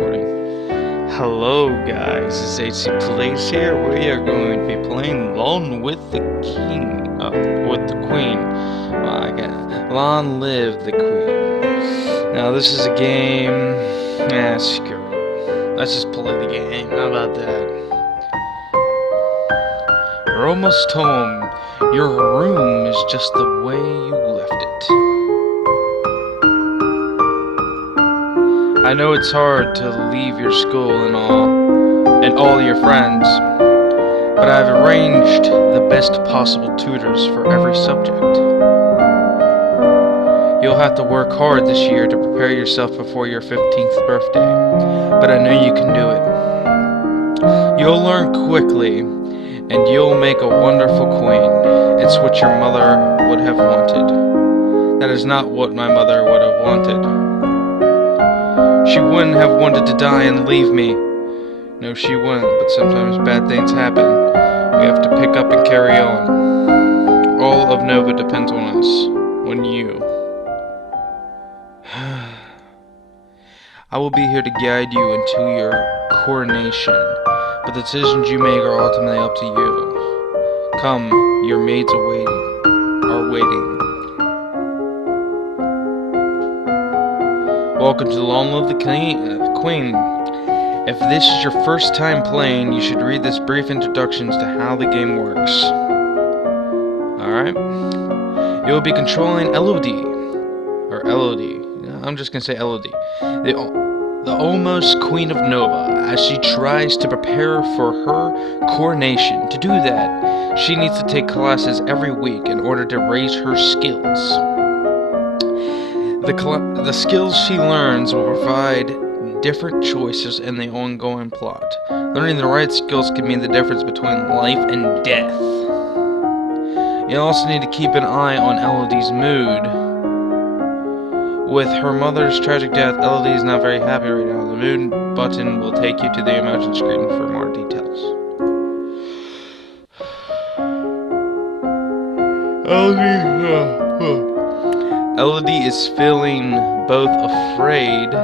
recording. Hello guys, it's TheHcPlays here. We are going to be playing Long with the Queen. Well, Long Live the Queen. Now this is a game, screw it. Let's just play the game, how about that? We're almost home. Your room is just the way you left it. I know it's hard to leave your school and all your friends, but I've arranged the best possible tutors for every subject. You'll have to work hard this year to prepare yourself before your 15th birthday, but I know you can do it. You'll learn quickly, and you'll make a wonderful queen. It's what your mother would have wanted. That is not what my mother would have wanted. She wouldn't have wanted to die and leave me. No, she wouldn't, but sometimes bad things happen. We have to pick up and carry on. All of Nova depends on us. On you. I will be here to guide you until your coronation, but the decisions you make are ultimately up to you. Come, your maids are waiting. Welcome to the Long Live the Queen. If this is your first time playing, you should read this brief introduction to how the game works. Alright. You will be controlling Elodie. Or Elodie. I'm just gonna say Elodie. The almost Queen of Nova, as she tries to prepare for her coronation. To do that, she needs to take classes every week in order to raise her skills. The skills she learns will provide different choices in the ongoing plot. Learning the right skills can mean the difference between life and death. You also need to keep an eye on Elodie's mood. With her mother's tragic death, Elodie is not very happy right now. The mood button will take you to the emotion screen for more details. Elodie is feeling both afraid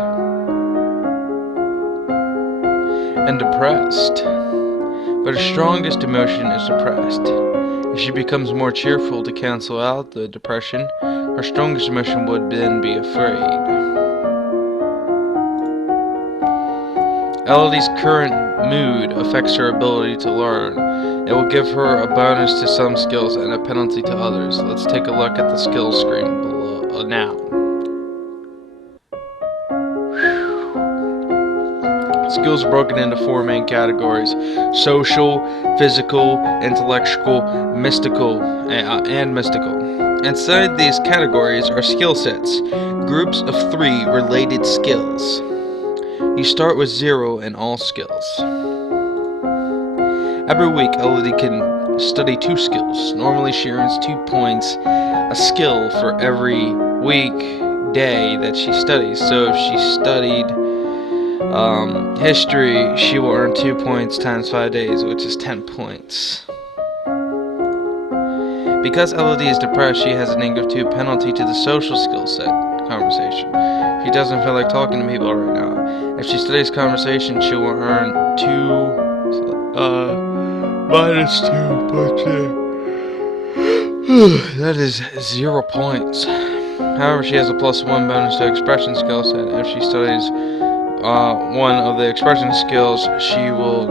and depressed, but her strongest emotion is depressed. If she becomes more cheerful to cancel out the depression, her strongest emotion would then be afraid. Elodie's current mood affects her ability to learn. It will give her a bonus to some skills and a penalty to others. Let's take a look at the skills screen below now. Skills are broken into 4 main categories: social, physical, intellectual, mystical, and mystical. Inside these categories are skill sets, groups of 3 related skills. You start with 0 in all skills. Every week, Elodie can study 2 skills. Normally, she earns 2 points a skill for every day that she studies. So if she studied history, she will earn 2 points times 5 days, which is 10 points. Because Elodie is depressed, she has a -2 penalty to the social skill set conversation. She doesn't feel like talking to people right now. If she studies conversation, she will earn -2 points. That is 0 points. However, she has a +1 bonus to expression skill set. If she studies one of the expression skills, she will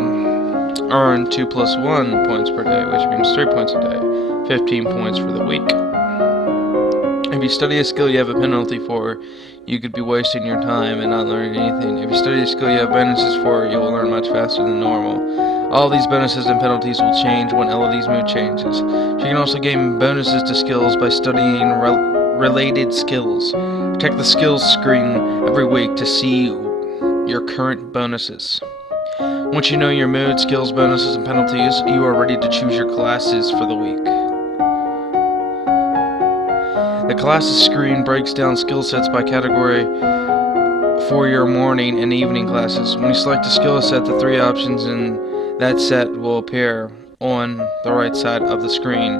earn 2 + 1 points per day, which means 3 points a day, 15 points for the week. If you study a skill you have a penalty for, you could be wasting your time and not learning anything. If you study a skill you have bonuses for, you will learn much faster than normal. All these bonuses and penalties will change when Elodie's mood changes. She can also gain bonuses to skills by studying related skills. Check the skills screen every week to see your current bonuses. Once you know your mood, skills, bonuses, and penalties, you are ready to choose your classes for the week. The classes screen breaks down skill sets by category for your morning and evening classes. When you select a skill set, the 3 options in that set will appear on the right side of the screen.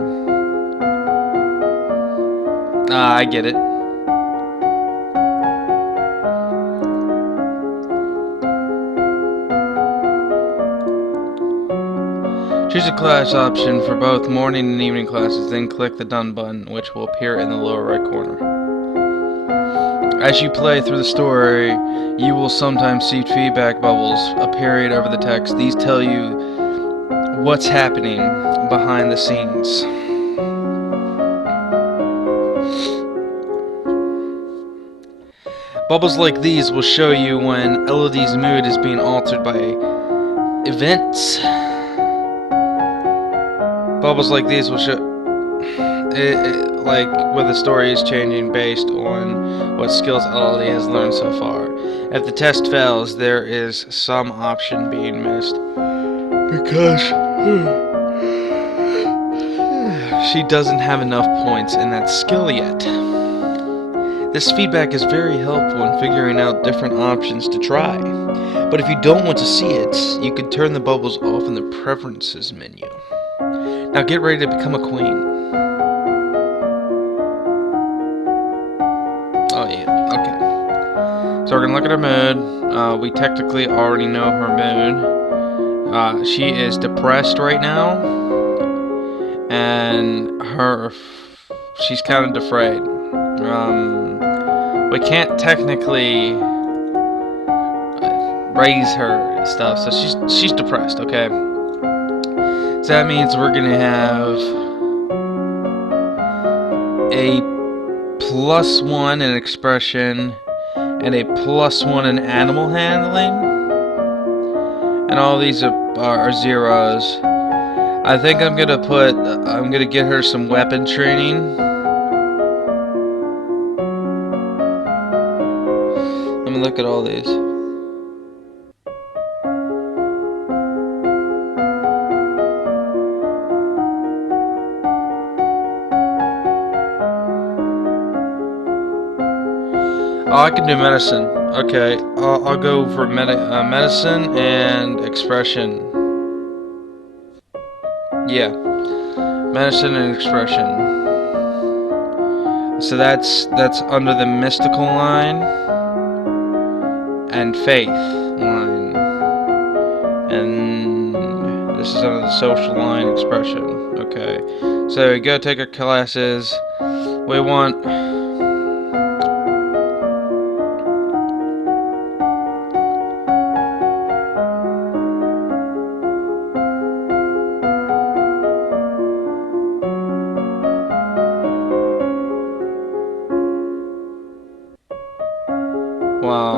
I get it. Choose a class option for both morning and evening classes, then click the Done button, which will appear in the lower right corner. As you play through the story, you will sometimes see feedback bubbles appearing over the text. These tell you what's happening behind the scenes. Bubbles like these will show you when Elodie's mood is being altered by events. Bubbles like these will show like where the story is changing based on what skills Elodie has learned so far. If the test fails, there is some option being missed because she doesn't have enough points in that skill yet. This feedback is very helpful in figuring out different options to try. But if you don't want to see it, you can turn the bubbles off in the preferences menu. Now get ready to become a queen. Oh yeah, okay. So we're gonna look at her mood. We technically already know her mood. She is depressed right now, and she's kind of afraid. We can't technically raise her stuff, so she's depressed. Okay, so that means we're gonna have a +1 in expression and a +1 in animal handling, and all these are zeros. I think I'm gonna get her some weapon training. Let me look at all these. Oh, I can do medicine. Okay, I'll go for medicine and expression. Yeah, medicine and expression. So that's under the mystical line and faith line, and this is under the social line, expression. Okay, so we go take our classes. We want wow.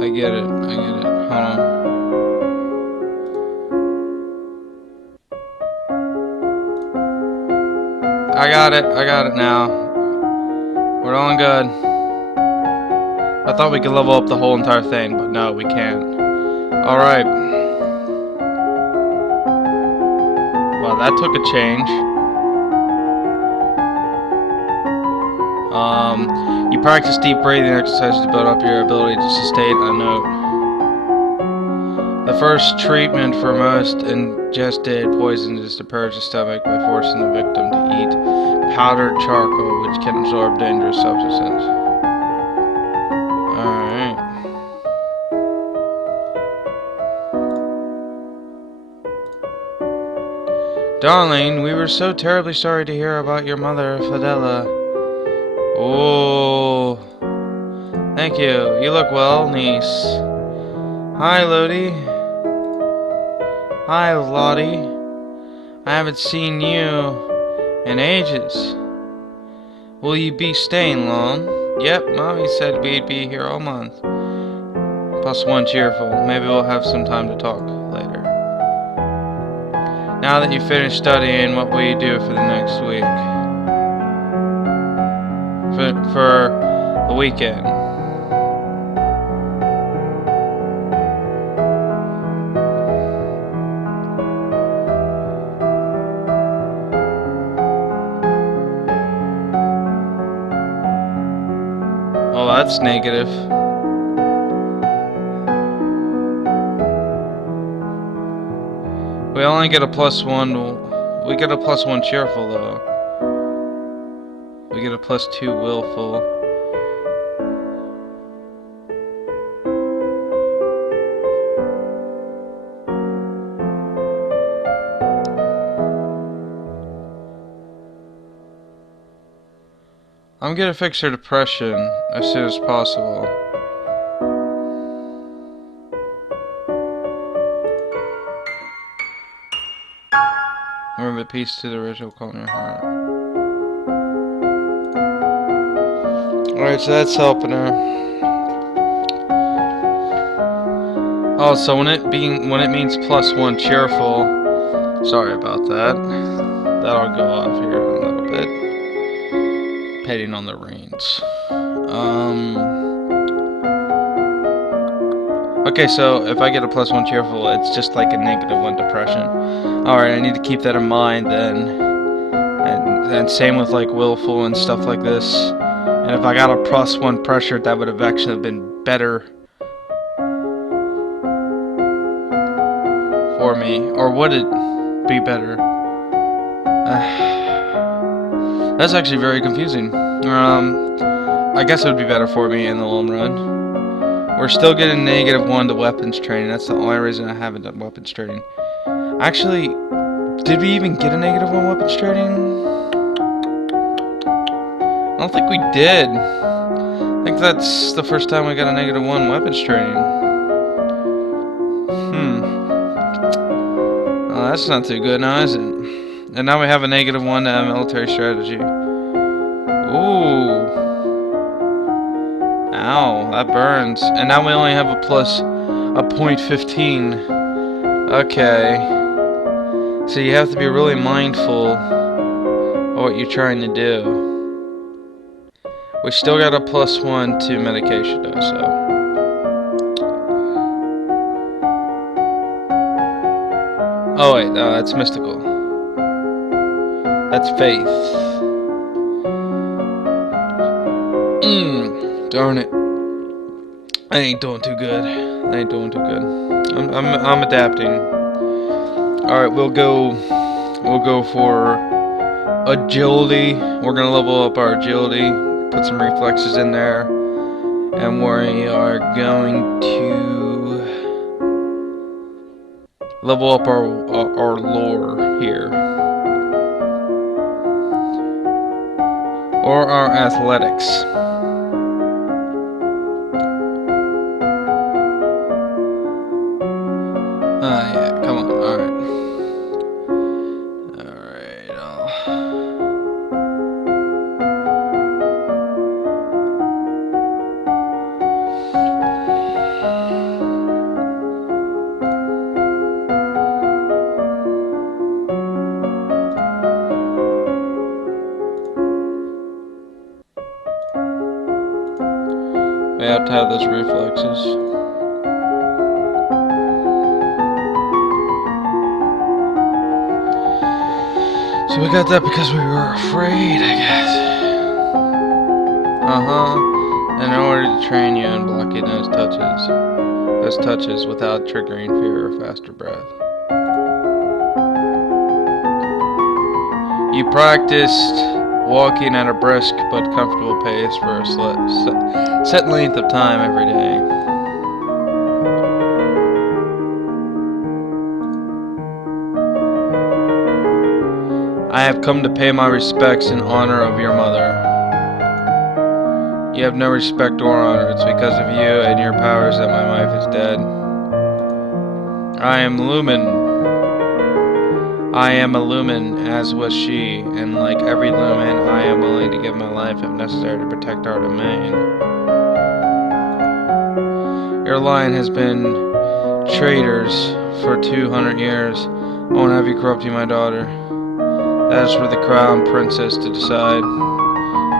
I get it. Hold on. I got it now. We're doing good. I thought we could level up the whole entire thing, but no, we can't. Alright. Wow, that took a change. You practice deep breathing exercises to build up your ability to sustain a note. The first treatment for most ingested poisons is to purge the stomach by forcing the victim to eat powdered charcoal, which can absorb dangerous substances. Alright. Darling, we were so terribly sorry to hear about your mother, Fidela. Oh, thank you. You look well, niece. Hi, Lodi. Hi, Lottie. I haven't seen you in ages. Will you be staying long? Yep, Mommy said we'd be here all month. +1 cheerful. Maybe we'll have some time to talk later. Now that you finished studying, what will you do for the next week? For the weekend. Oh, that's negative. We only get a +1. We get a +1 cheerful though. We get a +2 willful. I'm gonna fix her depression as soon as possible. Remember the peace to the ritual calm your heart. Alright, so that's helping her. Oh, so when it means +1 cheerful, sorry about that. That'll go off here in a little bit. Petting on the reins. Okay, so if I get a +1 cheerful, it's just like a -1 depression. Alright, I need to keep that in mind then. And same with like willful and stuff like this. And if I got a +1 pressure, that would have actually been better for me. Or would it be better? That's actually very confusing. I guess it would be better for me in the long run. We're still getting -1 to weapons training. That's the only reason I haven't done weapons training. Actually, did we even get a -1 weapons training? I don't think we did. I think that's the first time we got a -1 weapons training. Oh, that's not too good now, is it? And now we have a -1 to military strategy. Ooh. Ow, that burns. And now we only have a .15. Okay. So you have to be really mindful of what you're trying to do. We still got a +1 to medication though, so. Oh wait, no, that's mystical. That's faith. Darn it. I ain't doing too good. I'm adapting. Alright, we'll go for agility. We're gonna level up our agility, put some reflexes in there, and we are going to level up our lore here. Or our athletics. Yeah, come on, alright. We have to have those reflexes. So we got that because we were afraid, I guess. And in order to train you in blocking those touches without triggering fear or faster breath. You practiced walking at a brisk but comfortable pace for a set length of time every day. I have come to pay my respects in honor of your mother. You have no respect or honor. It's because of you and your powers that my wife is dead. I am a lumen, as was she, and like every lumen, I am willing to give my life if necessary to protect our domain. Your line has been traitors for 200 years. I won't have you corrupting my daughter. That is for the crown princess to decide.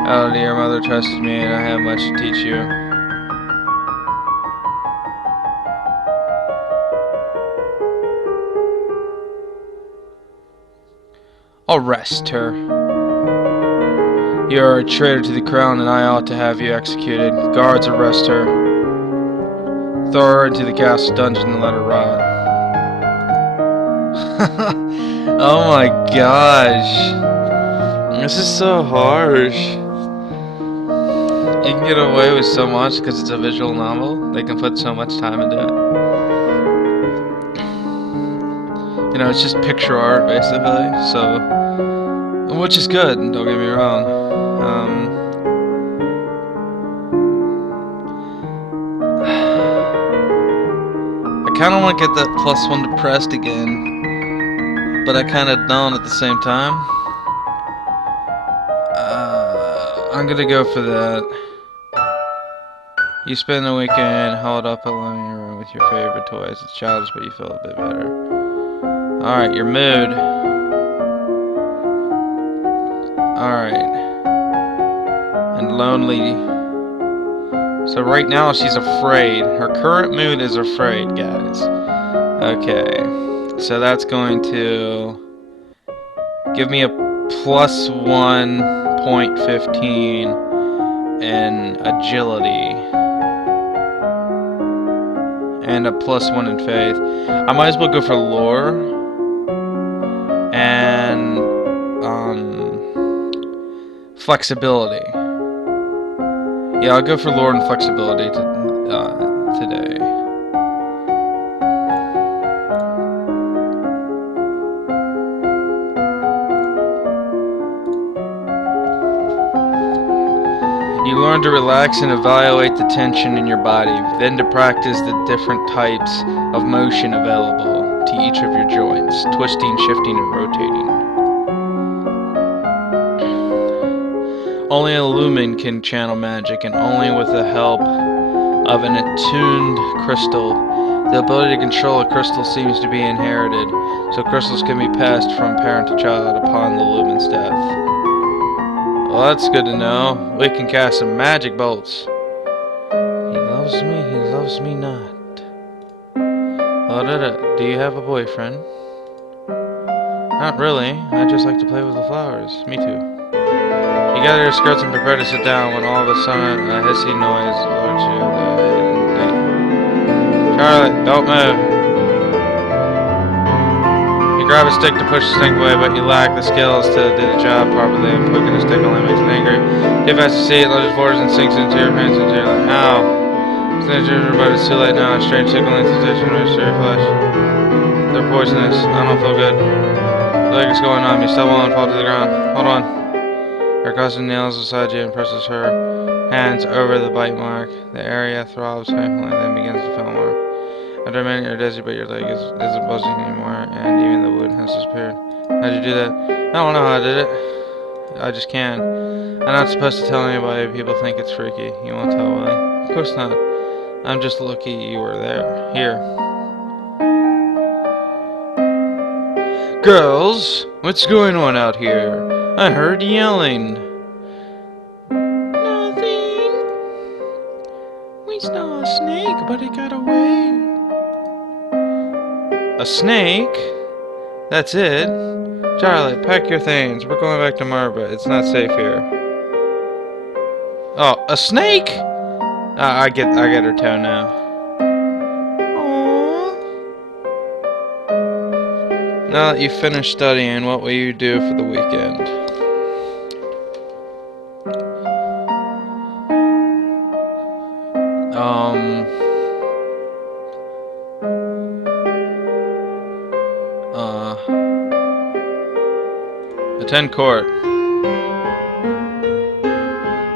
Already your mother trusted me, and I have much to teach you. Arrest her. You are a traitor to the crown, and I ought to have you executed. Guards, arrest her. Throw her into the castle dungeon and let her rot. Oh my gosh. This is so harsh. You can get away with so much because it's a visual novel. They can put so much time into it. You know, it's just picture art basically. So, which is good. Don't get me wrong. I kind of want to get that +1 depressed again, but I kind of don't at the same time. I'm gonna go for that. You spend the weekend holed up alone in your room with your favorite toys. It's childish, but you feel a bit better. Alright, your mood. Alright. And lonely. So right now she's afraid. Her current mood is afraid, guys. Okay. So that's going to give me a +1.15 in agility. And a +1 in faith. I might as well go for lore. And flexibility. Yeah, I'll go for lore and flexibility today. You learn to relax and evaluate the tension in your body, then to practice the different types of motion available to each of your joints, twisting, shifting, and rotating. Only a lumen can channel magic, and only with the help of an attuned crystal. The ability to control a crystal seems to be inherited, so crystals can be passed from parent to child upon the lumen's death. Well, that's good to know. We can cast some magic bolts. He loves me not. Do you have a boyfriend? Not really. I just like to play with the flowers. Me too. You gather your skirts and prepare to sit down when all of a sudden a hissing noise alerts you of the hidden date. Charlotte, don't move. You grab a stick to push the snake away, but you lack the skills to do the job properly, and poking a stick only makes it angry. Too fast to see, it lunges forwards and sinks into your hands, into your life. Ow! But it's too late now. A strange tickling sensation moves through your flesh. They're poisonous. I don't feel good. The leg is going on. You stumble and fall to the ground. Hold on. Her cousin kneels beside you and presses her hands over the bite mark. The area throbs painfully, then begins to feel more. After a minute, you're dizzy, but your leg isn't buzzing anymore, and even the wound has disappeared. How'd you do that? I don't know how I did it. I just can. I'm not supposed to tell anybody. People think it's freaky. You won't tell, will you? Of course not. I'm just lucky you were there. Here. Girls, what's going on out here? I heard yelling. Nothing. We saw a snake, but it got away. A snake? That's it? Charlotte, pack your things. We're going back to Marva. It's not safe here. Oh, a snake? I get her tone now. Aww. Now that you've finished studying, what will you do for the weekend? Attend court.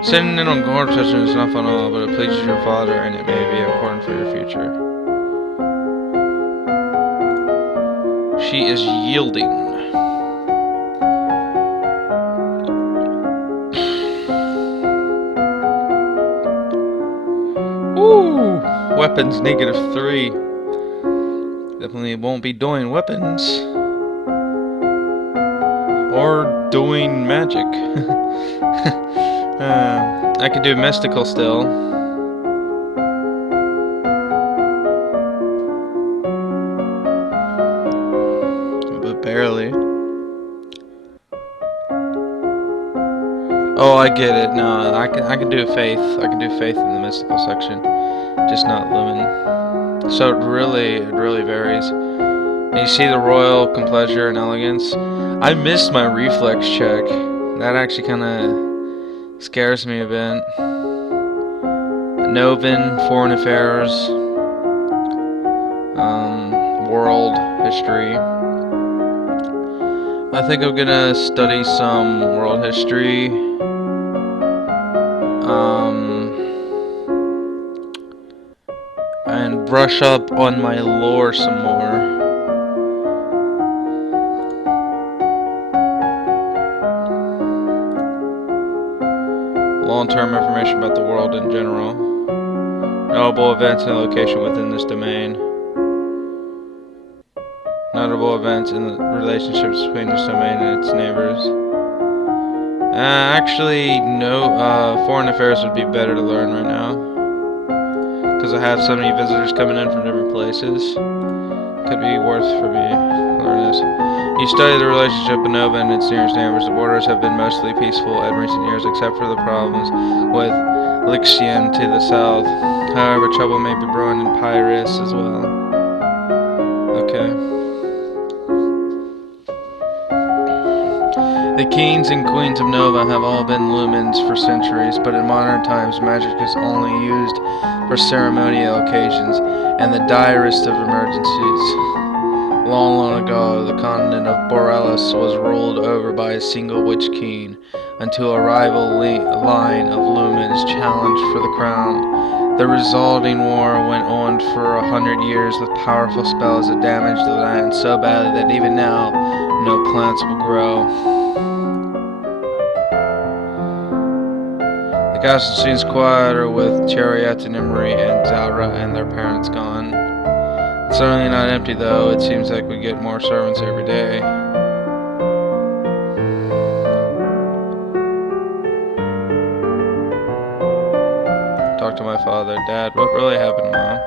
Sitting in on court session is not fun at all, but it pleases your father and it may be important for your future. She is yielding. Ooh, weapons -3. Definitely won't be doing weapons. Or doing magic. I could do mystical still. But barely. Oh, I get it. No, I can do faith. I can do faith in the mystical section. Just not lumen. So it really varies. And you see the royal compleasure and elegance. I missed my reflex check. That actually kind of scares me a bit. Novan, Foreign Affairs, World History. I think I'm gonna study some world history. And brush up on my lore some more. Long-term information about the world in general. Notable events and location within this domain. Notable events and the relationships between this domain and its neighbors. Actually, no. Foreign affairs would be better to learn right now, because I have so many visitors coming in from different places. Could be worth for me to learn this. You study the relationship of Nova and its nearest neighbors. The borders have been mostly peaceful in recent years, except for the problems with Lixian to the south. However, trouble may be brewing in Pyrrhus as well. Okay. The kings and queens of Nova have all been lumens for centuries, but in modern times magic is only used for ceremonial occasions and the direst of emergencies. Long, long ago, the continent of Borellus was ruled over by a single witch king, until a rival line of lumens challenged for the crown. The resulting war went on for 100 years with powerful spells that damaged the land so badly that even now, no plants will grow. The castle seems quieter with Chariot and Emery and Zara and their parents gone. It's certainly not empty though. It seems like we get more servants every day. Talk to my father. Dad, what really happened, Mom?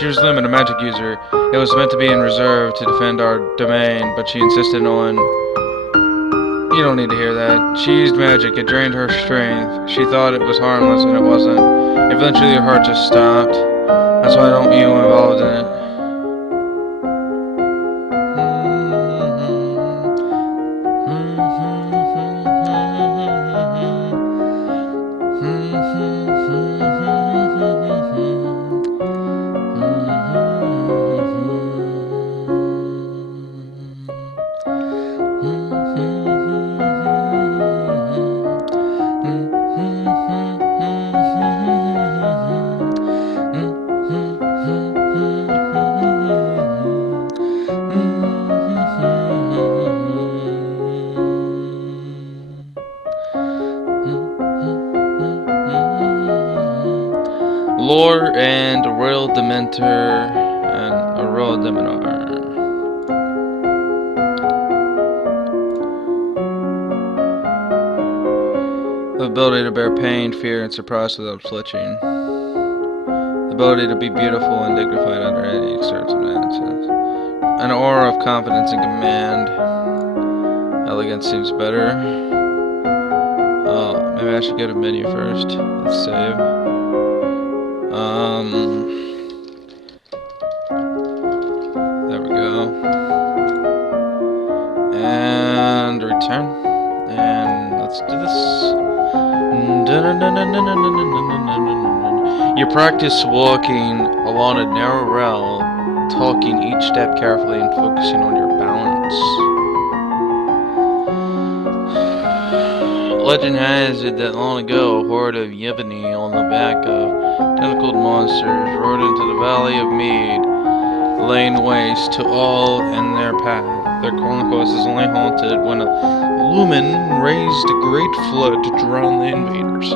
She was limited, a magic user. It was meant to be in reserve to defend our domain, but she insisted on... You don't need to hear that. She used magic. It drained her strength. She thought it was harmless, and it wasn't. Eventually, her heart just stopped. That's why I don't want you involved in it. Lore and a Royal Dementor and a Royal Dementor. The ability to bear pain, fear, and surprise without flinching. The ability to be beautiful and dignified under any circumstances. An aura of confidence and command. Elegance seems better. Oh, maybe I should go to menu first. Let's save. There we go. And return. And let's do this. You practice walking along a narrow rail, talking each step carefully and focusing on your balance. Legend has it that long ago, a horde of Yeveni on the back of tentacled monsters rode into the Valley of Mead, laying waste to all in their path. Their conquest is only haunted when a lumen raised a great flood to drown the invaders.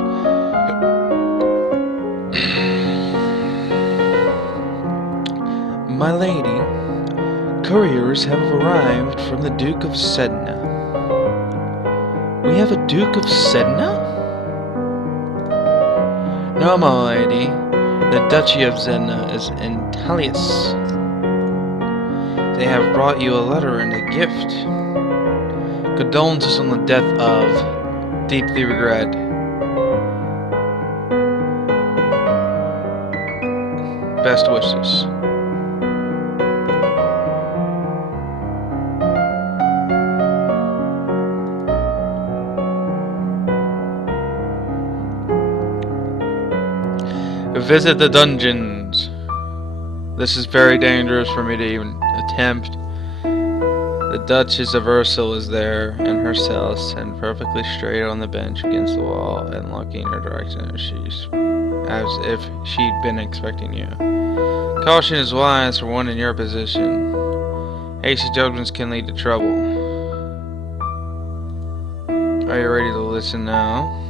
My lady, couriers have arrived from the Duke of Sedna. We have a Duke of Sedna? No, my lady. The Duchy of Sedna is in Talius. They have brought you a letter and a gift. Condolences on the death of. Deeply regret. Best wishes. Visit the dungeons. This is very dangerous for me to even attempt. The Duchess of Ursel is there in her cell, sitting perfectly straight on the bench against the wall and looking in her direction as if she'd been expecting you. Caution is wise for one in your position. Hasty judgments can lead to trouble. Are you ready to listen now?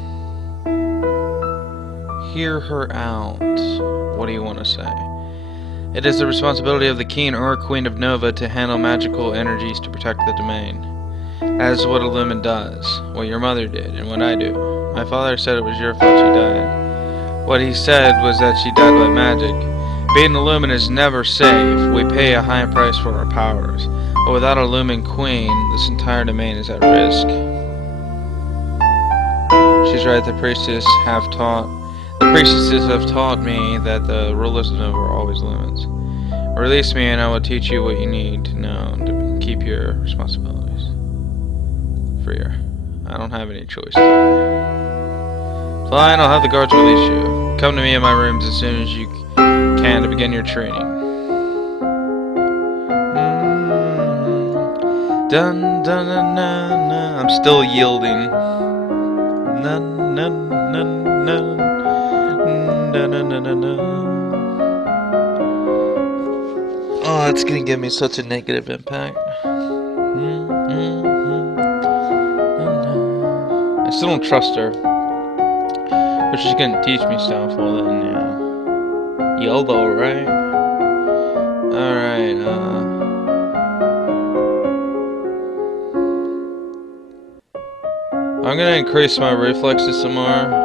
Hear her out. What do you want to say? It is the responsibility of the king or queen of Nova to handle magical energies to protect the domain. That is what a lumen does, what your mother did, and what I do. My father said it was your fault she died. What he said was that she died by magic. Being a lumen is never safe. We pay a high price for our powers. But without a lumen queen, this entire domain is at risk. She's right, the priestesses have taught me that the rulers of Nova are always lumens. Release me and I will teach you what you need to know to keep your responsibilities. Freer. I don't have any choice. Fine, I'll have the guards release you. Come to me in my rooms as soon as you can to begin your training. Dun dun dun dun dun. I'm still yielding. Nun nun nun nun. Dun dun dun dun dun. Oh, it's gonna give me such a negative impact. I still don't trust her. But she's gonna teach me stuff, well then, yeah. YOLO, right? Alright, I'm gonna increase my reflexes some more.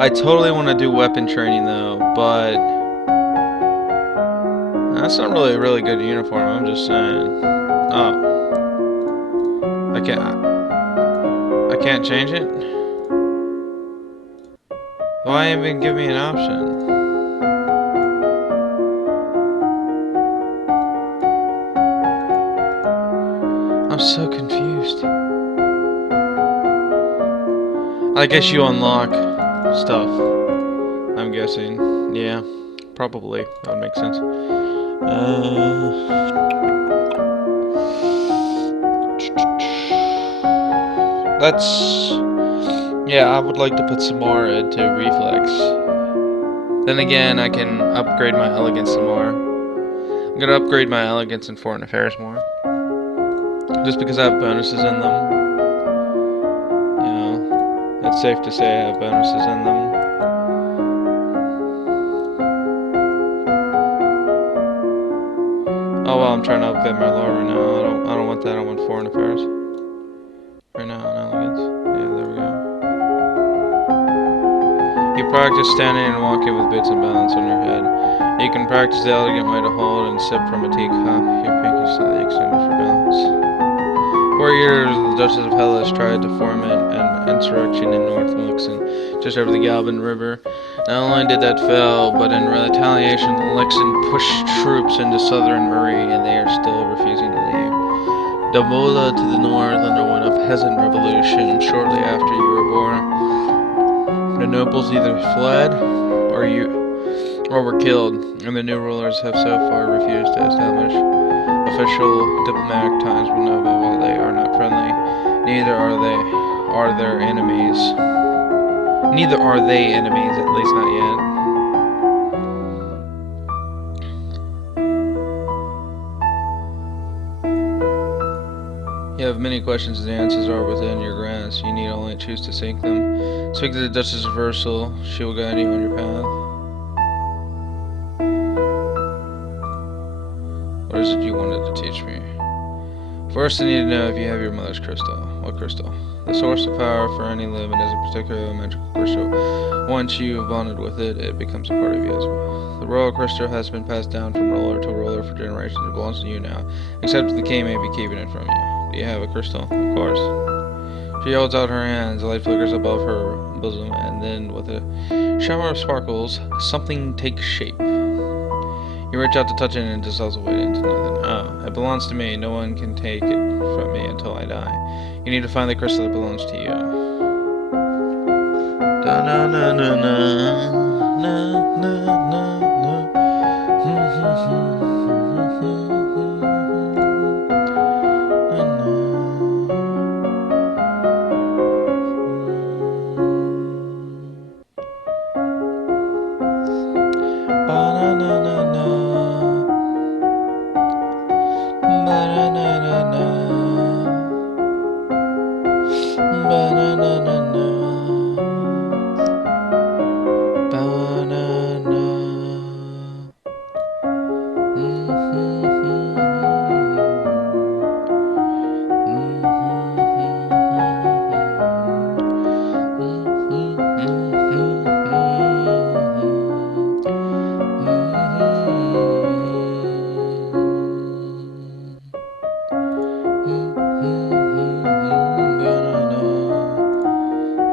I totally want to do weapon training though, but that's not really a really good uniform, I'm just saying. Oh. I can't change it? Why even give me an option? I'm so confused. I guess you unlock stuff. I'm guessing. Yeah, probably. That would make sense. Yeah, I would like to put some more into reflex. Then again, I can upgrade my elegance some more. I'm gonna upgrade my elegance in foreign affairs more. Just because I have bonuses in them. You know, it's safe to say I have bonuses in them. Oh well, I'm trying to upgrade my law right now. I don't want that. I want foreign affairs. Right now, on elegance. Yeah, there we go. You practice standing and walking with bits and balance on your head. You can practice the elegant way to hold and sip from a teacup. Your pinky slightly extended for balance. 4 years, the Duchess of Hellas tried to foment an insurrection in North Lixen, just over the Galban River. Not only did that fail, but in retaliation, Lixen pushed troops into southern Uri, and they are still refusing to leave. Damola to the north underwent a peasant revolution shortly after you were born. The nobles either fled or were killed, and the new rulers have so far refused to establish official diplomatic ties with Nova. While they are not friendly, neither are their enemies. Neither are they enemies, at least not yet. You have many questions and the answers are within your grasp. You need only choose to seek them. Speak to the Duchess of Ursel. She will guide you on your path. What is it you wanted to teach me? First, I need to know if you have your mother's crystal. What crystal? The source of power for any lumen is a particular magical crystal. Once you have bonded with it, it becomes a part of you as well. The royal crystal has been passed down from ruler to ruler for generations. It belongs to you now, except the king may be keeping it from you. Do you have a crystal? Of course. She holds out her hands. The light flickers above her bosom, and then, with a shower of sparkles, something takes shape. You reach out to touch it, and it dissolves away into nothing. Oh, it belongs to me. No one can take it from me until I die. You need to find the crystal that belongs to you. Da na na na na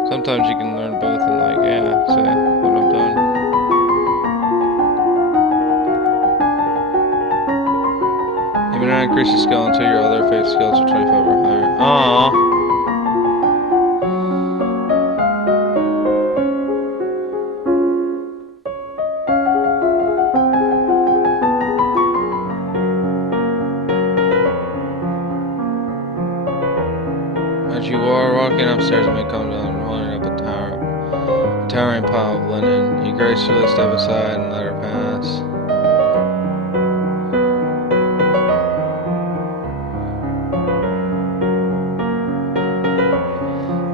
Sometimes you can learn both and like, yeah, say what I'm doing. You may not increase the skill until your other faith skills are 25 or higher. Aww. As you are walking upstairs, you may come down and holding up a towering pile of linen. You gracefully step aside and let her pass.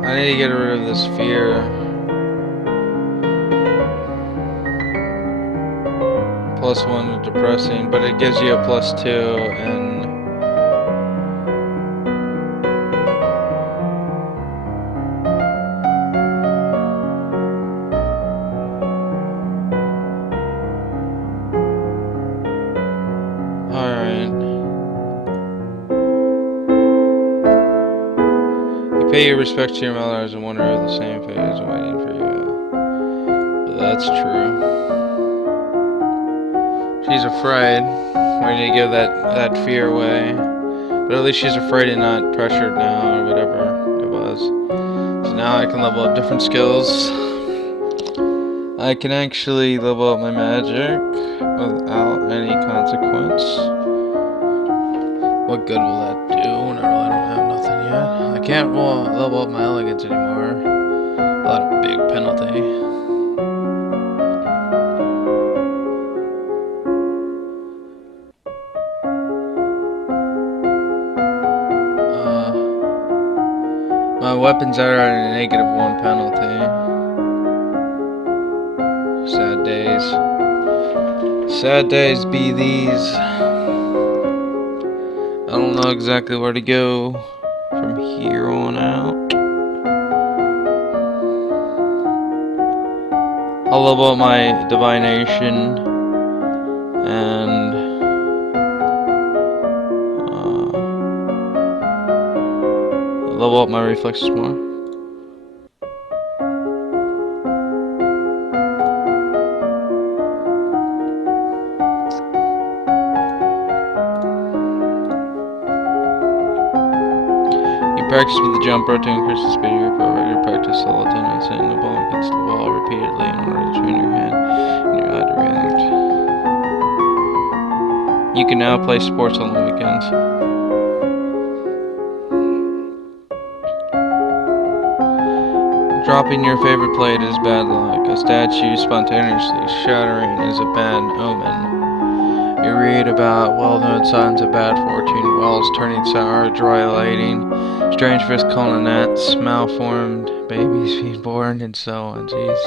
I need to get rid of this fear. +1 to depressing, but it gives you a +2 and pay your respects to your mother as a wonder of the same fate is waiting for you. But that's true. She's afraid. We need to give that fear away. But at least she's afraid and not pressured now, or whatever it was. So now I can level up different skills. I can actually level up my magic without any consequence. What good will that do when I really don't have nothing yet? I can't level up my elegance anymore. Without a big penalty. My weapons are at a -1 penalty. Sad days. Sad days be these. I don't know exactly where to go from here on out. I'll level up my divination and level up my reflexes more. Practice with the jump rope to increase the speed of your bow. Regular practice all the time, hitting the ball against the wall repeatedly in order to train your hand and your eye to react. You can now play sports on the weekends. Dropping your favorite plate is bad luck. A statue spontaneously shattering is a bad omen. You read about well-known signs of bad fortune, wells turning sour, dry lighting, strange fish calling gnats, malformed babies being born, and so on. Jeez.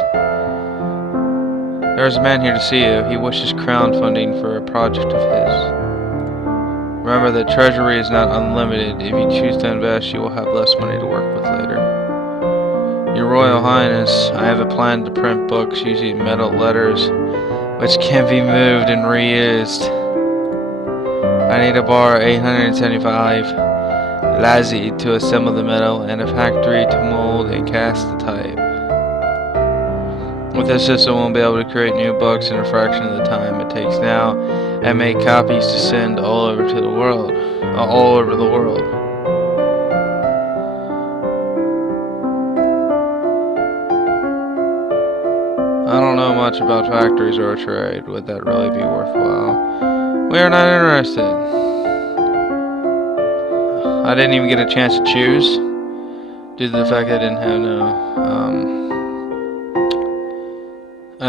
There is a man here to see you. He wishes crowdfunding for a project of his. Remember that treasury is not unlimited. If you choose to invest, you will have less money to work with later. Your Royal Highness, I have a plan to print books using metal letters which can be moved and reused. I need to borrow 875 lazi to assemble the metal and a factory to mold and cast the type. With this system, we'll be able to create new books in a fraction of the time it takes now and make copies to send all over the world. I don't know much about factories or a trade. Would that really be worthwhile? We are not interested. I didn't even get a chance to choose due to the fact I didn't have no.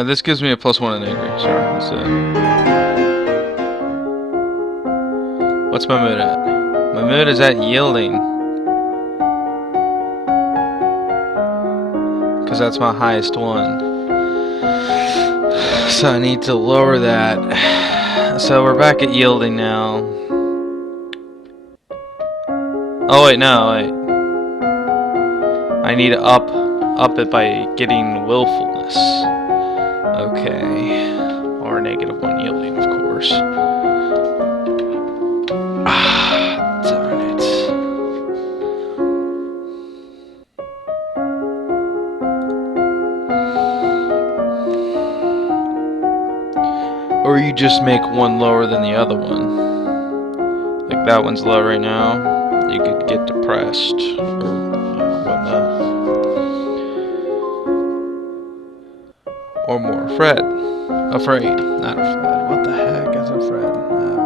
This gives me a +1 in angry. Sure, that's it. What's my mood at? My mood is at yielding. Because that's my highest one. So I need to lower that. So we're back at yielding now. Oh wait, no, wait. I need to up it by getting willfulness. Okay. Or -1 yielding, of course. Ah, darn it. Or you just make one lower than the other one. Like that one's low right now. You could get depressed or whatnot. Or more afraid. Not afraid. What the heck is afraid? Whatever.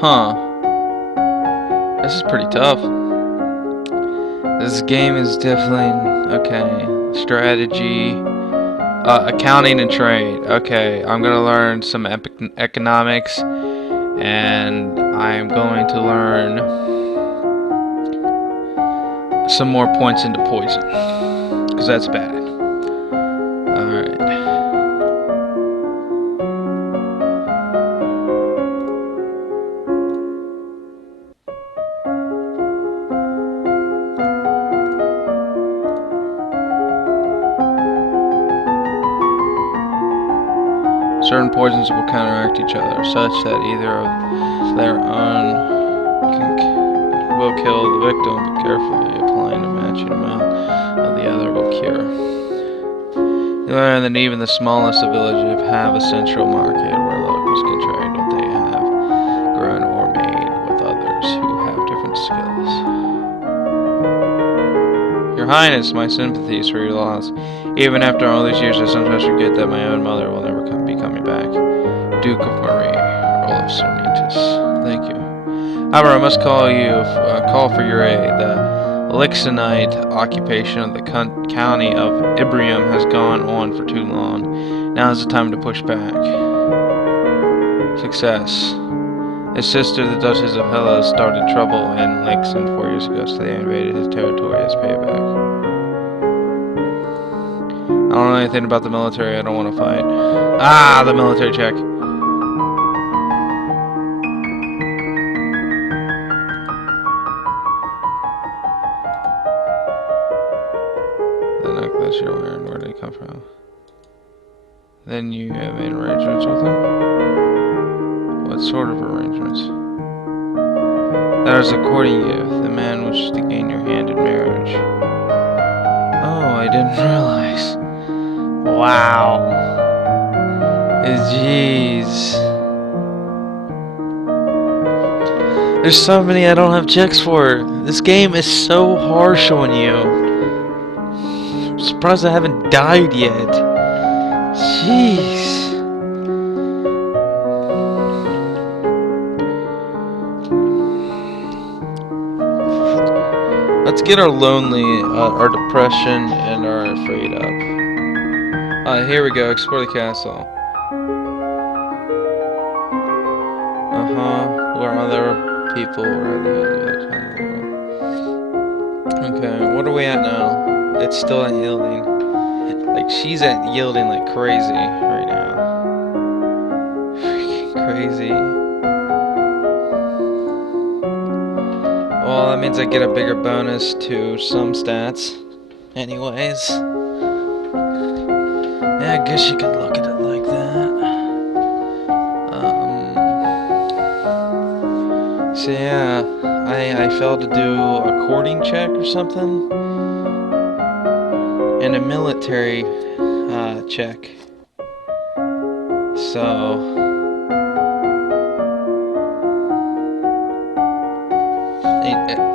Huh. This is pretty tough. This game is definitely okay. Strategy, accounting and trade. Okay, I'm gonna learn some economics, and I'm going to learn some more points into poison, because that's bad. All right. Certain poisons will counteract each other, such that either of their own will kill the victim, but carefully applying a matching amount of the other will cure. You learn that even the smallest of villages have a central market where locals can trade what they have grown or made with others who have different skills. Your Highness, my sympathies for your loss. Even after all these years, I sometimes forget that my own mother will never be coming back. Duke of Marie, Earl of Cernitus. Thank you. However, I must call for your aid. The Lixonite occupation of the county of Ibrium has gone on for too long. Now is the time to push back. Success. His sister, the Duchess of Hellas, started trouble in Lixon 4 years ago, so they invaded his territory as payback. I don't know anything about the military. I don't want to fight. Ah, the military check. The necklace you're wearing, where did it come from? Then you have made arrangements with him? What sort of arrangements? That is a courting gift. The man wishes to gain your hand in marriage. Oh, I didn't realize. Wow. Jeez. There's so many I don't have checks for. This game is so harsh on you. I'm surprised I haven't died yet. Jeez. Let's get our lonely, our depression, and our afraid up. Here we go. Explore the castle. Where are other people? Okay, what are we at now? It's still at yielding. Like, she's at yielding like crazy right now. Freaking crazy. Well, that means I get a bigger bonus to some stats. Anyways. Yeah, I guess you could look at it like that. So yeah, I failed to do a courting check or something. and a military check. So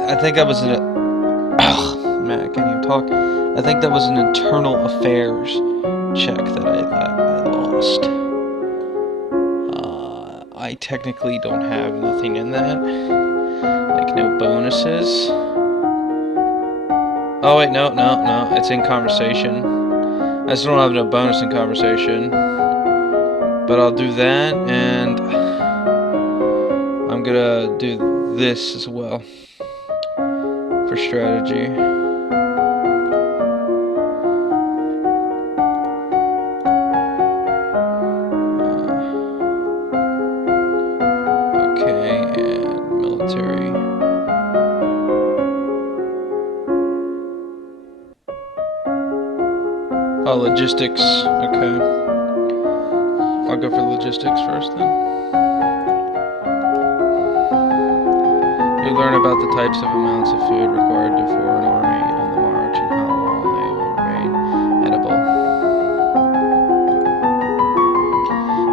I think that was man, I can't even talk. I think that was an internal affairs check that I lost. I technically don't have nothing in that, like no bonuses. Oh wait, no, it's in conversation. I still don't have no bonus in conversation, but I'll do that, and I'm gonna do this as well for strategy. Okay, and military. Oh, logistics. Okay. I'll go for logistics first then. You learn about the types of amounts of food required for an army on the march and how long they will remain edible.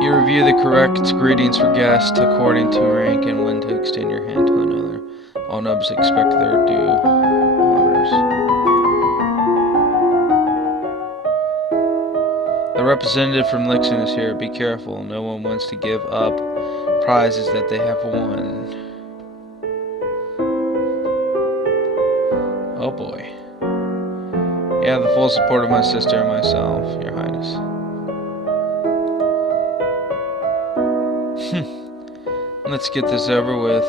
You review the correct greetings for guests according to rank and when to extend your hand to another. All nubs expect their due honors. The representative from Lixon is here. Be careful. No one wants to give up prizes that they have won. Oh boy. You have the full support of my sister and myself, Your Highness. Let's get this over with.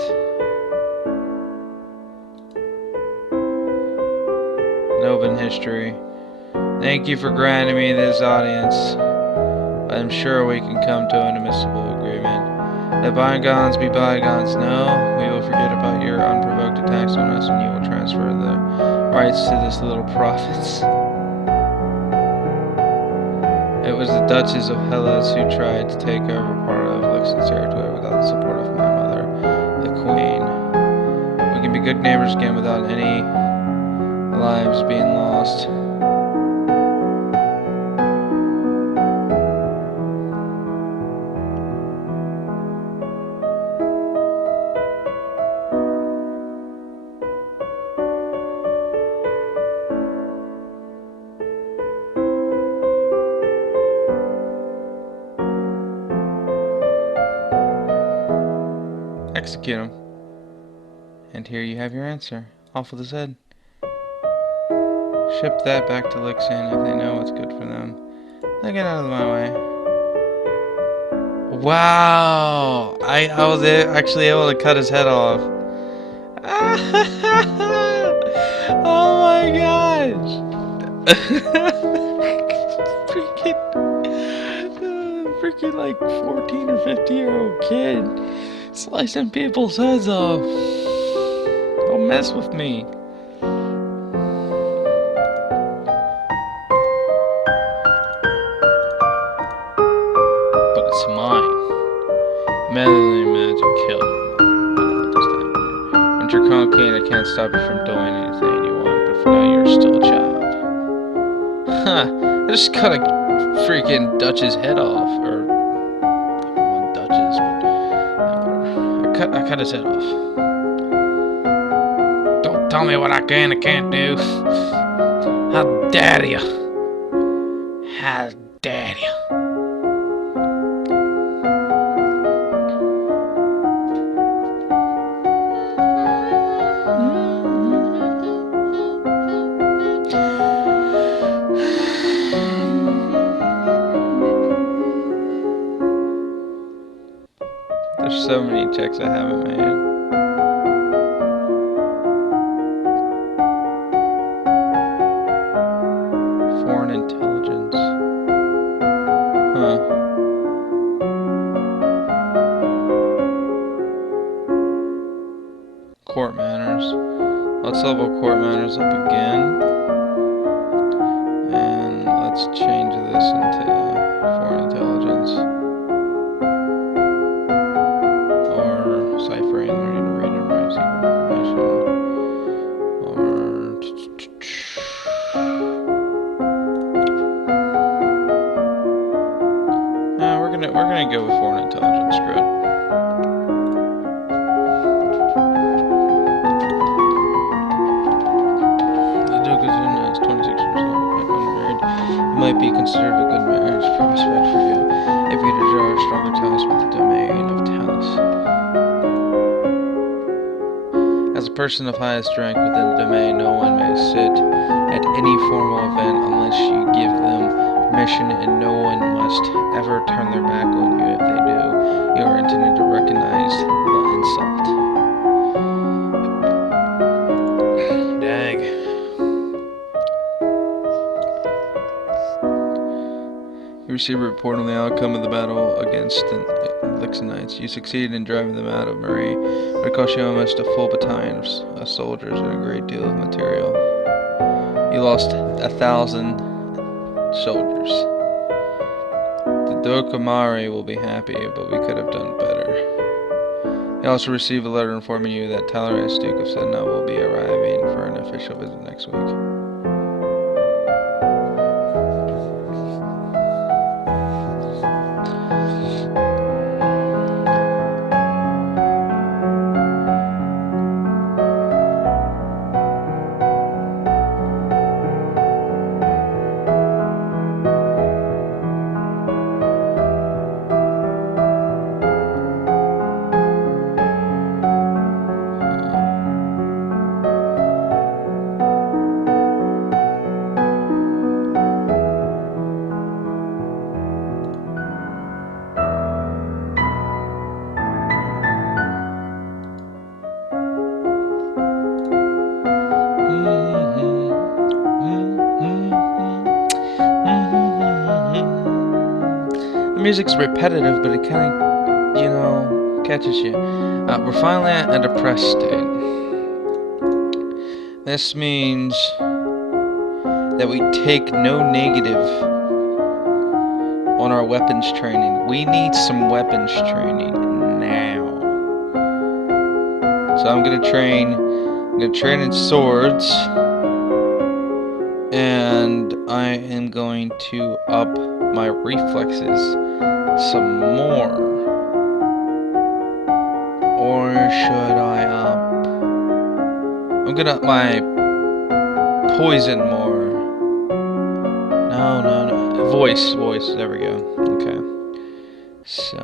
Novan history. Thank you for granting me this audience. I'm sure we can come to an amicable agreement. Let bygones be bygones. No, we will forget about your unprovoked attacks on us, and you will transfer the rights to this little province. It was the Duchess of Hellas who tried to take over part of Lixon's territory without the support of my mother, the Queen. We can be good neighbors again without any lives being lost. Execute him. And here you have your answer. Off with his head. Ship that back to Lixon if they know what's good for them. They get out of my way. Wow! I was actually able to cut his head off. Oh my gosh! freaking like 14 or 15-year-old kid slicing people's heads off. Don't mess with me. But it's mine. Meddling magic killed her. When you're Queen, I can't stop you from doing anything you want, but for now you're still a child. Huh. I just cut a freaking Dutch's head off. Or one Dutch's, but whatever. I cut his head off. Don't tell me what I can and can't do. How dare you? How dare you? There's so many checks I haven't made. Foreign intelligence. Huh. Court manners. Let's level court manners up again. And let's change this into foreign intelligence. Ciphering, learning to read and write secret information, or might be considered a good marriage prospect for you if you desire stronger ties with the domain of Talos. As a person of highest rank within the domain, no one may sit at any formal event unless you give them permission, and no one must ever turn their back on you. If they do, you are intended to recognize the insult. Dang. You receive a report on the outcome of the battle against the Lixonites. You succeeded in driving them out of Marie, but it cost you almost a full battalion of soldiers and a great deal of material. You lost 1,000 soldiers. The Dokamari will be happy, but we could have done better. You also receive a letter informing you that Talaris, Duke of Sedna, will be arriving for an official visit next week. The music's repetitive, but it kind of, catches you. We're finally at a depressed state. This means that we take no negative on our weapons training. We need some weapons training now. So I'm gonna train in swords, and I am going to up my reflexes some more. Or should I I'm gonna up my poison more. No. Voice, there we go. Okay. So,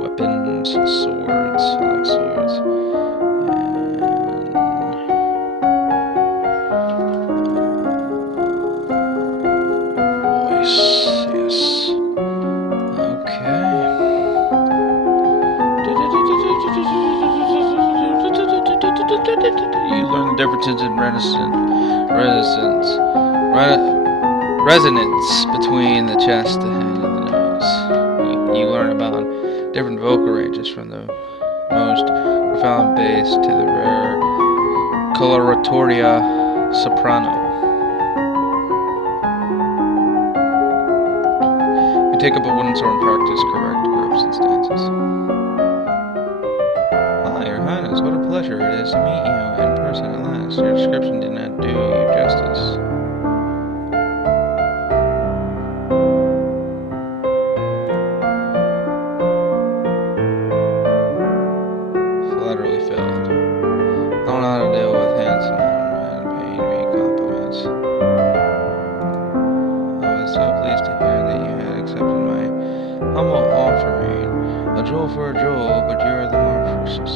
weapons, swords, I like swords. Voice, yes. Okay. You learn the differences in resonance between the chest, the head, and the nose. You learn about different vocal ranges from the most profound bass to the rare coloratoria soprano. You take up a wooden sword and practice correct groups and stances. Hi, Your Highness, what a pleasure it is to meet you in person at last. Your description did not do you justice. Utterly failed. I don't know how to deal with handsome men paying me compliments. I was so pleased to hear that you had accepted my humble offering. A jewel for a jewel, but you are the more precious.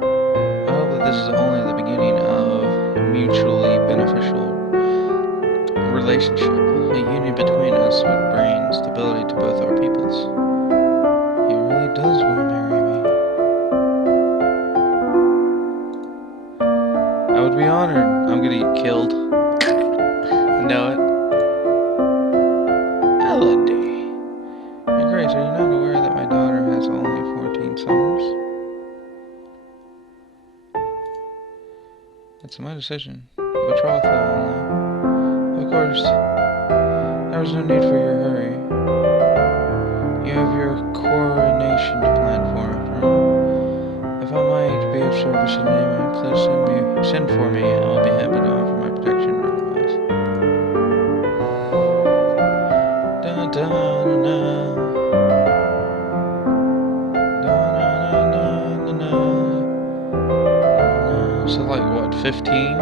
I hope that this is only the beginning of a mutually beneficial relationship. A union between us would bring stability to both our peoples. He really does want to marry me. I would be honored. I'm gonna get killed. I know it. Elodie. Your Grace, are you not aware that my daughter has only 14 summers? It's my decision. Betrothal only. Of course, there was no need for your hurry. You have your coronation to plan for, after all. If I might be of service in any way, please send for me. I will be happy to offer my protection or advice. So like what, 15?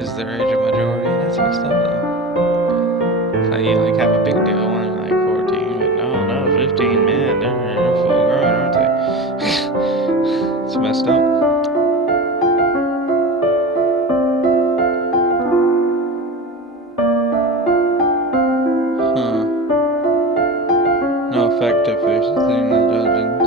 Is their age of majority. That's messed up though. So you like have a big deal when they're like 14, but no, 15, man, they're full grown, aren't they? It's messed up. Huh. No effective faces in the judgings.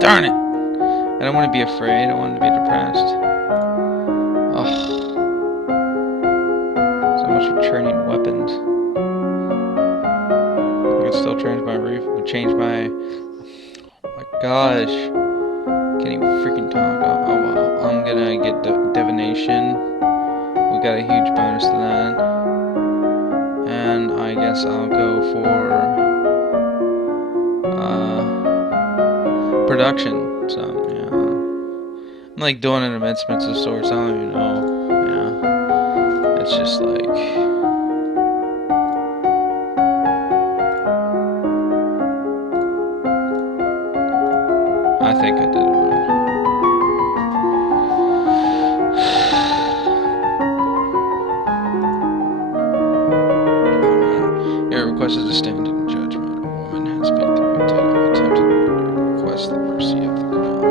Darn it! I don't want to be afraid, I want to be depressed. Ugh. So much for training weapons. I could still change my... Oh my gosh. Can't even freaking talk. Oh well. I'm gonna get divination. We got a huge bonus to that. And I guess I'll go for... production. So, yeah. I'm like doing an advancements of sorts, I don't even know. Yeah. It's just like... I think I did it wrong. Your request is to stand in judgment. A woman has been convicted of attempted murder and requests the mercy of the crown.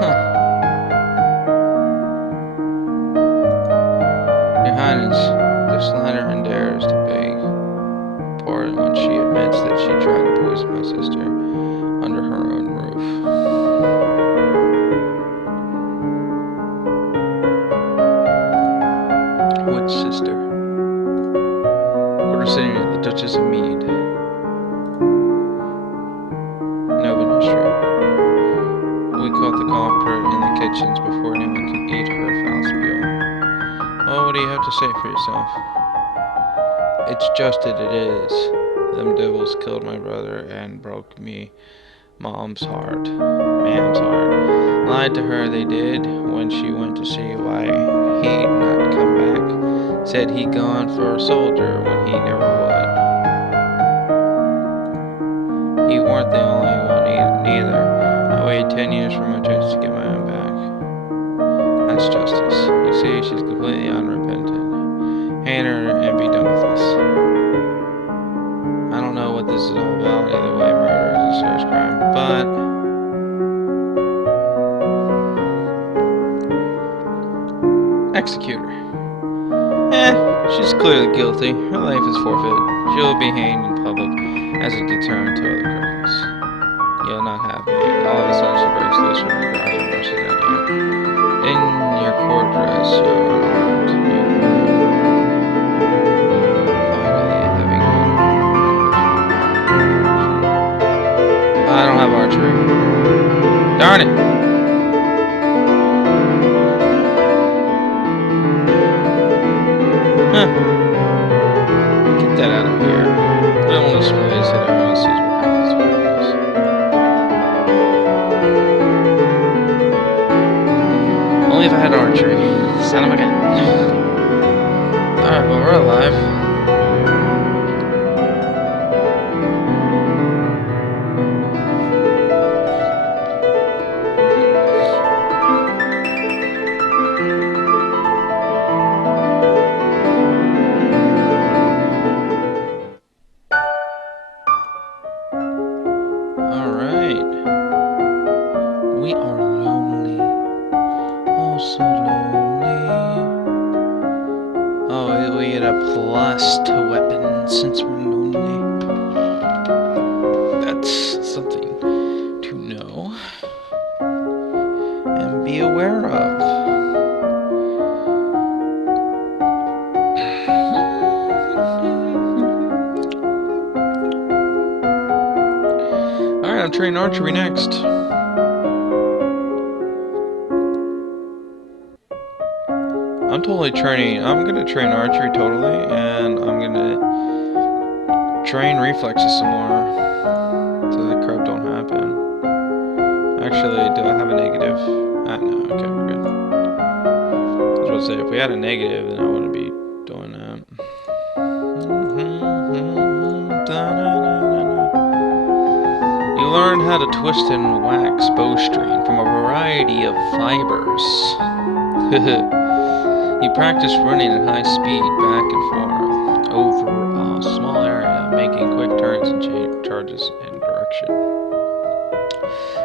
Huh. Your Highness, the slander and dares to beg pardon when she admits that she tried to poison my sister under her own roof. Which sister? Quarter sitting at the Duchess of Mead. Novin history. We caught the culprit in the kitchens before anyone could eat her foul meal. Oh, what do you have to say for yourself? It's just that it is. Them devils killed my brother and broke me Mom's heart. Mam's heart. Lied to her they did when she went to see why he'd not come back. Said he'd gone for a soldier when he never would. He weren't the only one neither. I waited 10 years for my chance to get my own back. That's justice. You see, she's completely unrepentant. Hang her and be done with this. I don't know what this is all about. Either way, murder is a serious crime. But execute her. She's clearly guilty. Her life is forfeit. She'll be hanged in public as a deterrent to other criminals. You'll not have me. All of a sudden she breaks loose from her guard and rushes at you. In your court dress, you're unarmed. I don't have archery. Darn it! Huh. Get that out of here. Put it on display so that everyone sees what happens to us. Only if I had archery. Son of a gun. Alright, well, we're alive. We are lonely. Oh, so lonely. Oh, we get a plus to weapons since we're lonely. That's something to know and be aware of. Alright, I'm training archery next. I'm gonna train archery totally, and I'm gonna train reflexes some more, so that crap don't happen. Actually, do I have a negative? No, okay, we're good. I was about to say, if we had a negative, then I wouldn't be doing that. how to twist and wax bowstring from a variety of fibers. He practiced running at high speed back and forth over a small area, making quick turns and changes in direction.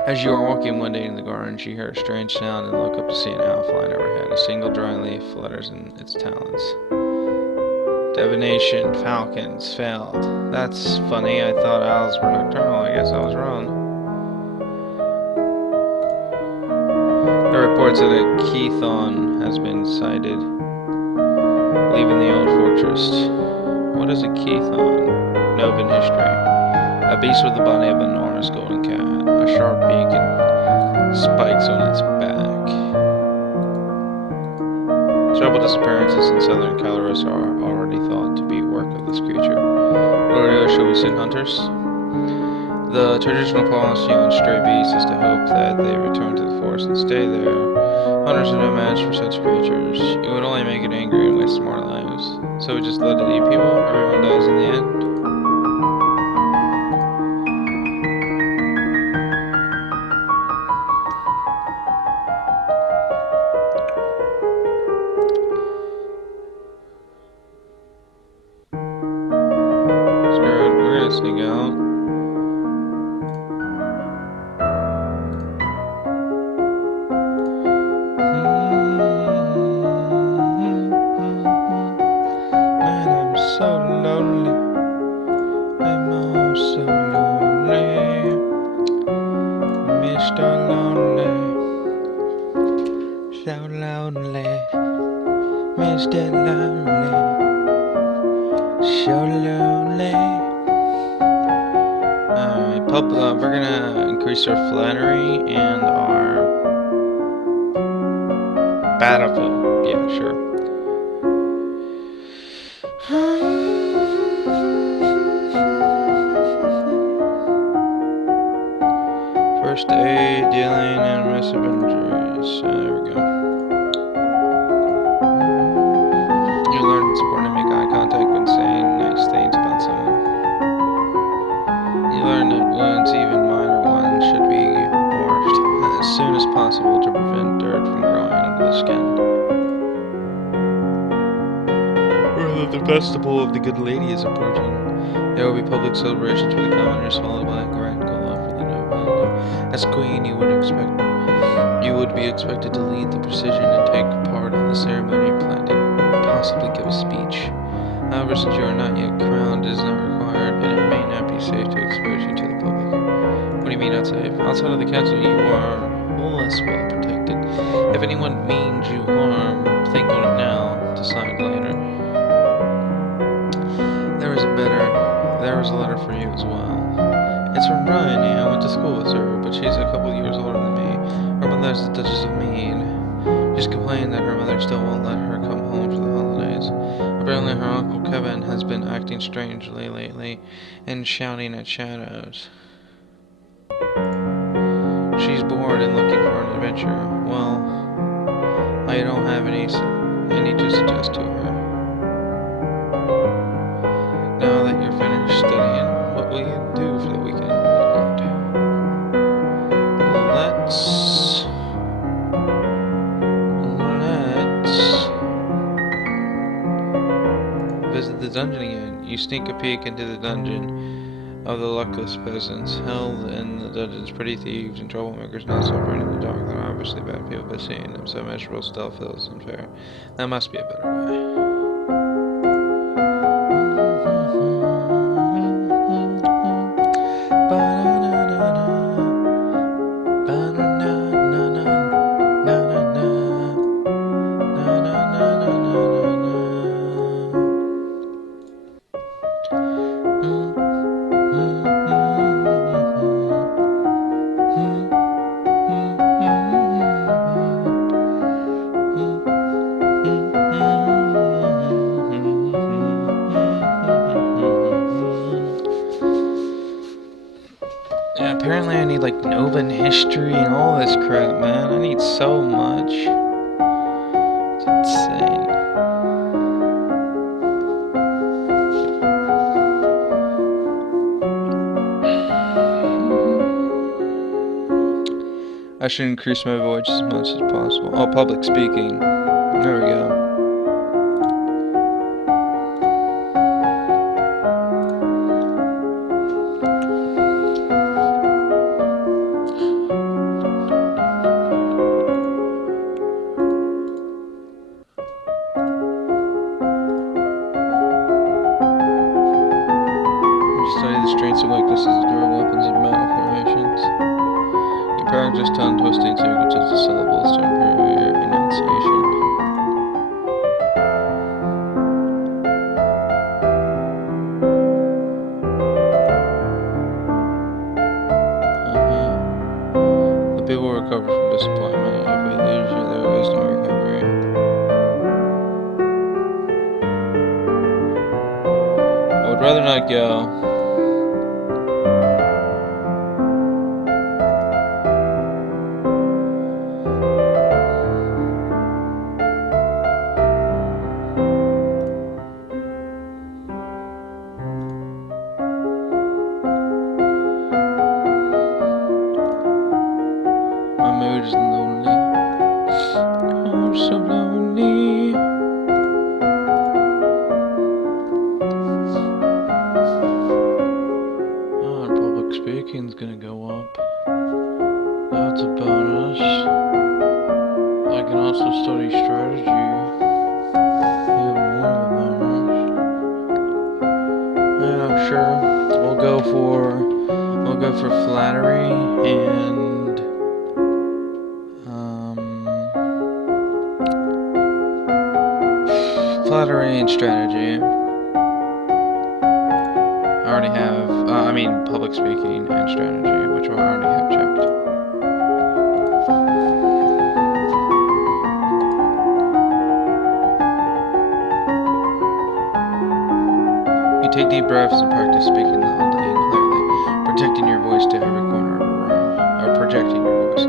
As you are walking one day in the garden, she heard a strange sound and looked up to see an owl flying overhead. A single dry leaf flutters in its talons. Divination, falcons, failed. That's funny, I thought owls were nocturnal. I guess I was wrong. The report said a Keithon has been sighted leaving the old fortress. What is a Keithon? Novan history. A beast with the body of an enormous golden cat, a sharp beak and spikes on its back. Several disappearances in southern Calaris are already thought to be work of this creature. Or shall we send hunters? The traditional policy on stray beasts is to hope that they return to the forest and stay there. Hunters are no match for such creatures. It would only make it angry and waste more lives. So we just let it eat people? Everyone dies in the end? Sneak out. Man, I'm so lonely. I'm all so lonely. Mr. Lonely. So lonely. Mr. Lonely. So lonely. We're gonna increase our flattery and our battlefield. Yeah, sure. First aid, dealing, and rest of injuries. There we go. You learn it's important to make eye contact when saying nice things about someone. You learn that wounds, even minor ones, should be washed as soon as possible to prevent dirt from growing under the skin. Or that the festival of the good lady is approaching. There will be public celebrations for the commoners, followed by a grand gala for the nobility. As queen, you would be expected to lead the procession and take part in the ceremony, plan to possibly give a speech. However, since you are not yet crowned, it is not required, and it may not be safe to expose you to the public. What do you mean not safe? Outside of the castle, you are less well protected. If anyone means you harm, think on it now, decide later. There is a letter for you as well. It's from Bryony. I went to school with her, but she's a couple years older than me. Her mother is the Duchess of Mead. She's complaining that her mother still won't let her come home for the holidays. Apparently her Uncle Kevin has been acting strangely lately and shouting at shadows. She's bored and looking for an adventure. Well, I don't have any to suggest to her. Now that you're finished studying, what will you do for the weekend? Let's visit the dungeon again. You sneak a peek into the dungeon of the luckless peasants. Held in the dungeons, pretty thieves and troublemakers not suffering in the dark. They're obviously bad people, but seeing them so miserable still feels unfair. That must be a better way. Yeah, apparently I need like Novan history and all this crap, man. I need so much. It's insane. I should increase my voice as much as possible. Oh, public speaking. There we go. Study the strengths and weaknesses of different weapons and battle formations. You practice tongue twisting sequences of syllables to improve your enunciation. The people recover from disappointment. If we lose you, there is no recovery. I would rather not go. My mood is lonely. I'm so lonely. Oh, public speaking's gonna go up. That's a bonus. I can also study strategy. Even more of a bonus. Yeah, sure. We'll go for flattery and strategy. I already have, public speaking and strategy, which I already have checked. You take deep breaths and practice speaking loudly and clearly, protecting your voice to every corner of the room, or projecting your voice.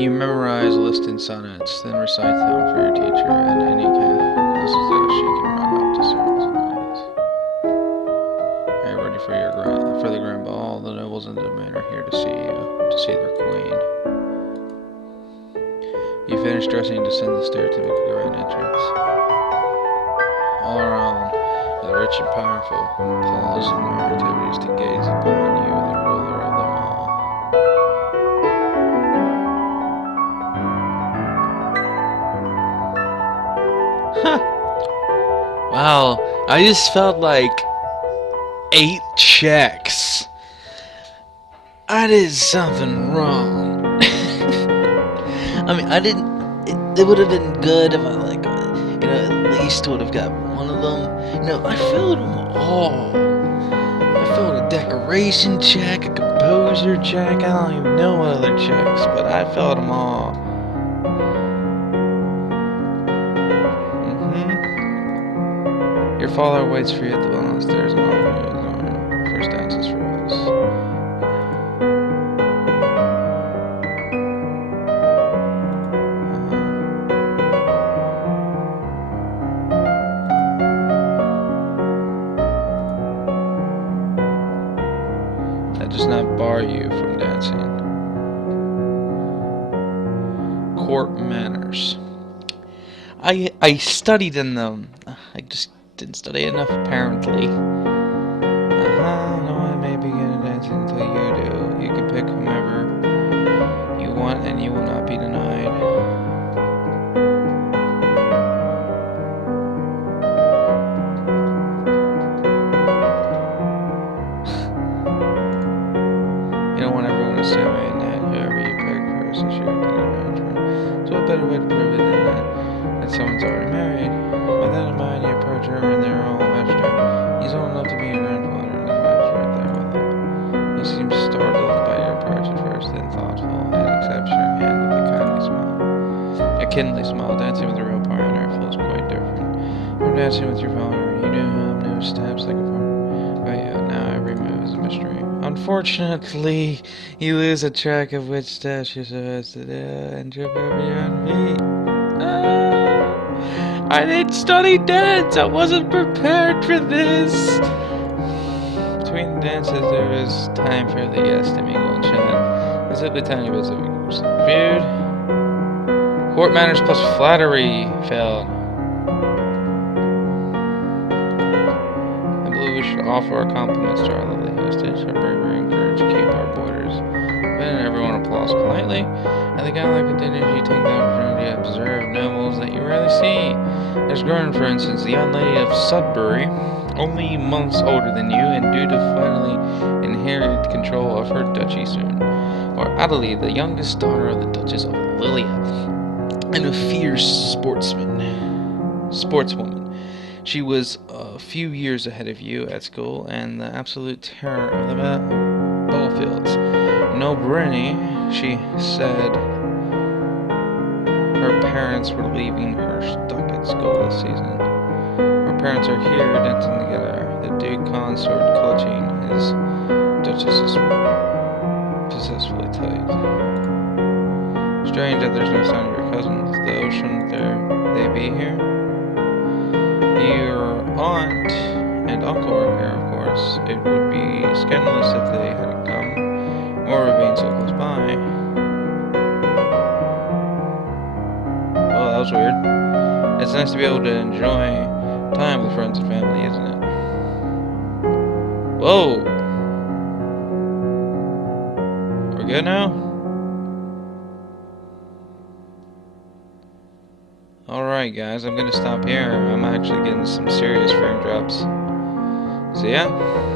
You memorize lists and sonnets, then recite them for your teacher and any class so that she can run up to serve and eyes. Are you ready for the grand ball? The nobles and the men are here to see their queen. You finish dressing and descend the stair to make a grand entrance. All around, the rich and powerful pause in their activities to gaze upon you, the ruler of them all. Wow, I just felt like 8 checks. I did something wrong. I didn't. It would have been good if I at least would have got one of them. I failed them all. I failed a decoration check, a composer check. I don't even know what other checks, but I failed them all. Your father waits for you at the bottom of the stairs and offers you first dances for us. That does not bar you from dancing. Court manners. I studied in them. I just didn't study enough, apparently. No one may begin dancing until you do. You can pick whomever you want and you will not be denied. You don't want everyone to say away in that. Whoever you pick first is your arrangement. So what better way to prove it than that someone's already married? With that in mind, you approach her and they're all vested. He's old enough to be your grandfather and his wife's right there with him. He seems startled by your approach at first, then thoughtful, and accepts your hand with a kindly smile. A kindly smile. Dancing with a real partner feels quite different from dancing with your father. You do new steps like a partner. Oh yeah, now every move is a mystery. Unfortunately, you lose a track of which steps you're supposed to do and trip over your own feet. I didn't study dance. I wasn't prepared for this. Between dances, there is time for the guests to mingle and chat. It's simply tiny bits of Viewed. Court manners plus flattery failed. I believe we should offer our compliments to our lovely hostess. Her bravery and courage keep our borders open, and everyone applauds politely. And the godlike continues, you take the opportunity to observe nobles that you rarely see. There's Gurn, for instance, the young lady of Sudbury, only months older than you, and due to finally inherit control of her duchy soon. Or Adelaide, the youngest daughter of the Duchess of Lilia, and a fierce sportswoman. She was a few years ahead of you at school, and the absolute terror of the ball fields. No Brenny, she said her parents were leaving her stuck at school this season. Her parents are here dancing together. The Duke consort clutching his Duchess's possessfully tight. Strange that there's no sign of your cousins, though. Shouldn't they be here? Your aunt and uncle are here, of course. It would be scandalous if they hadn't come, or being so close by. Well, that was weird. It's nice to be able to enjoy time with friends and family, isn't it? Whoa! We're good now? Alright guys, I'm gonna stop here. I'm actually getting some serious frame drops. So yeah,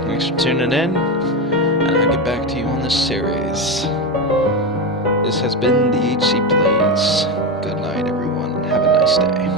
thanks for tuning in, and I'll get back to you on this series. This has been the HC Plays. Good night everyone, and have a nice day.